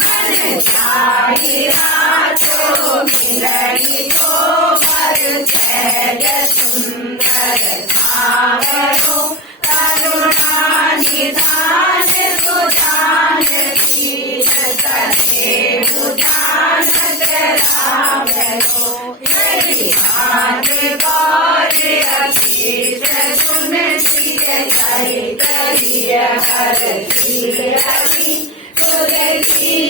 मन छाई राचो मिलई तो परिचय सुंदर सावरो करुणा निधान सुधान शील सते उदान करावरो यदि हाथ गौर असीस सुन सिर करिय हर शील तुलसी